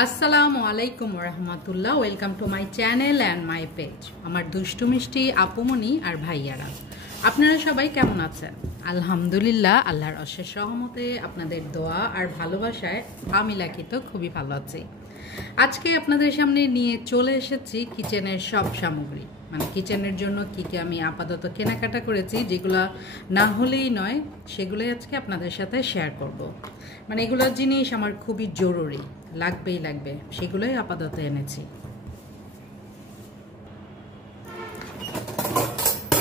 আসসালামু আলাইকুম রহমতুল্লাহ। Welcome to my channel and my page. আমার দুষ্টু মিষ্টি আপুমনি আর ভাইয়ারা, আপনারা সবাই কেমন আছেন? আলহামদুলিল্লাহ, আল্লাহর অশেষ রহমতে আপনাদের দোয়া আর ভালোবাসায় আমি লাকি তো খুবই ভালো আছি। আজকে আপনাদের সামনে নিয়ে চলে এসেছি কিচেনের সব সামগ্রী, মানে কিচেনের জন্য কী কী আমি আপাতত কেনাকাটা করেছি, যেগুলো না হলেই নয় সেগুলোই আজকে আপনাদের সাথে শেয়ার করব। মানে এগুলো জিনিস আমার খুবই জরুরি, লাগবেই লাগবে, সেগুলোই আপাতত এনেছি।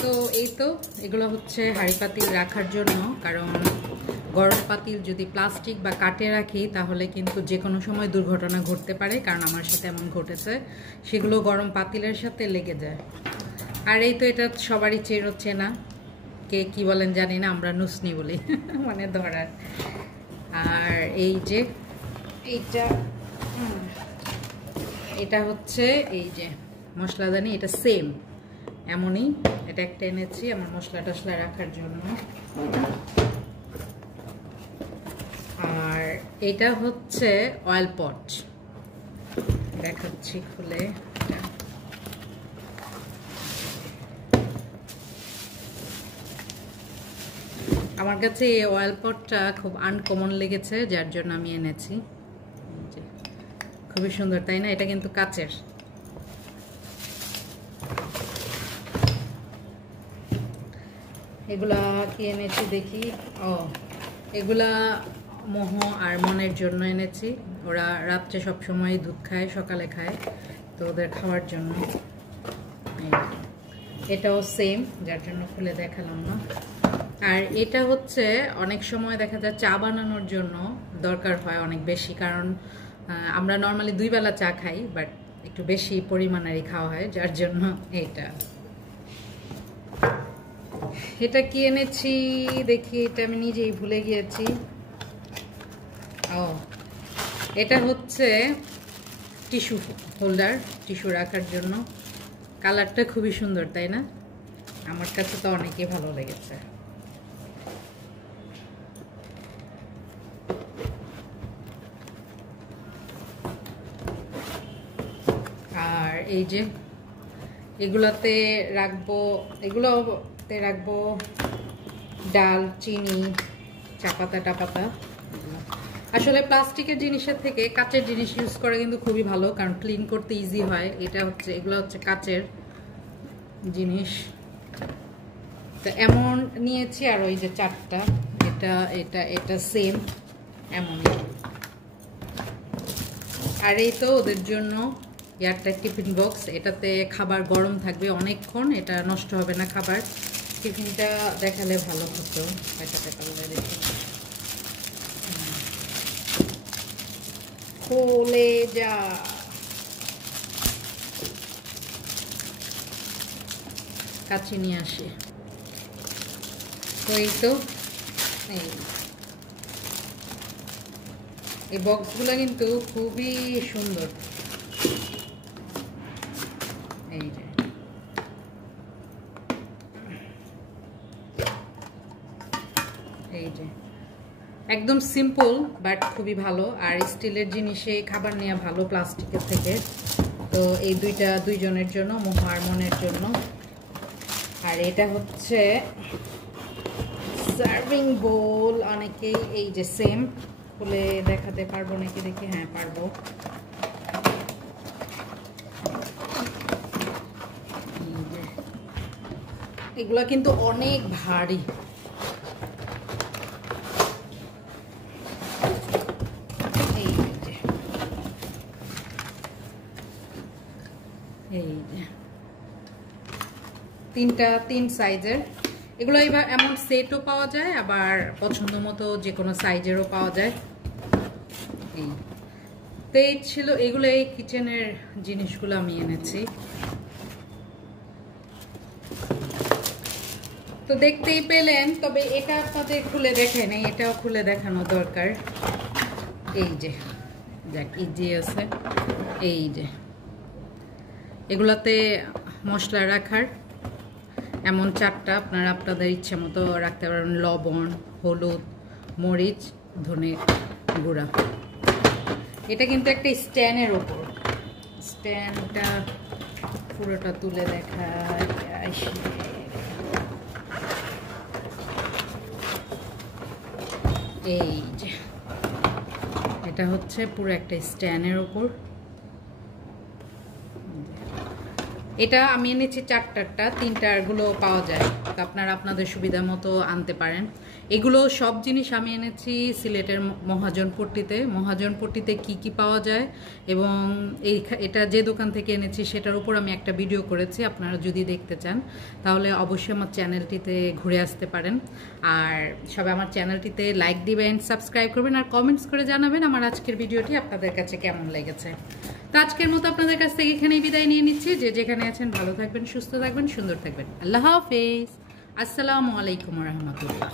তো এই তো এগুলো হচ্ছে হাঁড়ি পাতিল রাখার জন্য, কারণ গরম পাতিল যদি প্লাস্টিক বা কাটে রাখি তাহলে কিন্তু যে কোনো সময় দুর্ঘটনা ঘটতে পারে, কারণ আমার সাথে এমন ঘটেছে, সেগুলো গরম পাতিলের সাথে লেগে যায়। আর এই তো এটা সবারই চেনা, কে কি বলেন জানি না, আমরা নুসনি বলি মানে ধরার। আর এই যে এটা হচ্ছে এই যে মশলাদানি, এটা সেম এমনই, এটা একটা এনেছি আমার মশলা টশলা রাখার জন্য। আর এটা হচ্ছে অয়েল পট, দেখাচ্ছি খুলে। আমার কাছে এই অয়েল পটটা খুব আনকমন লেগেছে, যার জন্য আমি এনেছি। খুবই সুন্দর, তাই না? এটা কিন্তু কাচের। এগুলা কি এনেছি দেখি। এগুলা মোহ আর মনের জন্য এনেছি। ওরা রাত্রে সবসময় দুধ খায়, সকালে খায়, তো ওদের খাওয়ার জন্য। এটাও সেম, যার জন্য খুলে দেখালাম না। আর এটা হচ্ছে অনেক সময় দেখা যায় চা বানানোর জন্য দরকার হয় অনেক বেশি, কারণ আমরা নর্মালি 2 বেলা চা খাই, বাট একটু বেশি পরিমাণেরই খাওয়া হয়, যার জন্য এটা কি এনেছি দেখি। এটা আমি নিজেই ভুলে গিয়েছি। এটা হচ্ছে টিস্যু হোল্ডার, টিস্যু রাখার জন্য। কালারটা খুবই সুন্দর, তাই না? আমার কাছে তো অনেকই ভালো লেগেছে। আর এই যে এগুলোতে রাখবো ডাল, চিনি, চাপাতা টাপাতা। আসলে প্লাস্টিকের জিনিসের থেকে কাচের জিনিস ইউজ করা কিন্তু খুবই ভালো, কারণ ক্লিন করতে ইজি হয়। এগুলো হচ্ছে কাচের জিনিস। তো এমন নিয়েছি। আর ওই যে 4টা, এটা সেম এমনই। আর এই তো ওদের জন্য এয়ারটাইট টিফিন বক্স, এটাতে খাবার গরম থাকবে অনেকক্ষণ, এটা নষ্ট হবে না খাবার। টিফিনটা দেখালে ভালো হতো, এটাতে পারলে দেখি। খুলে যা, কাছে নিয়ে আসে। তো এই তো এই বক্সগুলো কিন্তু খুবই সুন্দর। এই যে একদম সিম্পল বাট খুবই ভালো। আর স্টিলের জিনিসে খাবার নেওয়া ভালো প্লাস্টিকের থেকে। তো এই দুইজনের জন্য, মোহ আর মনের জন্য। আর এটা হচ্ছে সার্ভিং বোল। অনেকেই এই যে সেম, খুলে দেখাতে পারবো নাকি দেখি। হ্যাঁ, পারবো। এগুলা কিন্তু অনেক ভারী। এই যে 3 সাইজের এগুলো। এবার এমন সেটও পাওয়া যায়, আবার পছন্দ মতো যে কোনো সাইজেরও পাওয়া যায়। তো এই ছিল এগুলো, এই কিচেনের জিনিসগুলো আমি এনেছি। তো দেখতেই পেলেন, তবে এটা আপনাদের খুলে দেখাই নাই, এটাও খুলে দেখানো দরকার। এই যে ইজি আছে। এই যে এগুলাতে মশলা রাখার এমন 4টা, আপনারা আপনাদের ইচ্ছে মতো রাখতে পারেন। লবণ, হলুদ, মরিচ, ধনে গুঁড়া, এটা কিন্তু একটা স্ট্যান্ডের ওপর, স্ট্যান্ডটা পুরোটা তুলে দেখায়। এই যে এটা হচ্ছে পুরো একটা স্ট্যান্ডের ওপর। এটা আমি এনেছি 4টা, 3টাগুলো পাওয়া যায়, তো আপনারা আপনাদের সুবিধা মতো আনতে পারেন। এগুলো সব জিনিস আমি এনেছি সিলেটের মহাজনপট্টিতে। মহাজনপট্টিতে কি কি পাওয়া যায় এবং এটা যে দোকান থেকে এনেছি সেটার উপর আমি একটা ভিডিও করেছি। আপনারা যদি দেখতে চান তাহলে অবশ্যই আমার চ্যানেলটিতে ঘুরে আসতে পারেন। আর সবাই আমার চ্যানেলটিতে লাইক দিবেন, সাবস্ক্রাইব করবেন আর কমেন্টস করে জানাবেন আমার আজকের ভিডিওটি আপনাদের কাছে কেমন লেগেছে। তো আজকের মতো আপনাদের কাছ থেকে এখানেই বিদায় নিয়ে নিচ্ছি। যে যেখানে আছেন ভালো থাকবেন, সুস্থ থাকবেন, সুন্দর থাকবেন। আল্লাহ হাফেজ। আসসালামু আলাইকুম ওয়া রাহমাতুল্লাহ।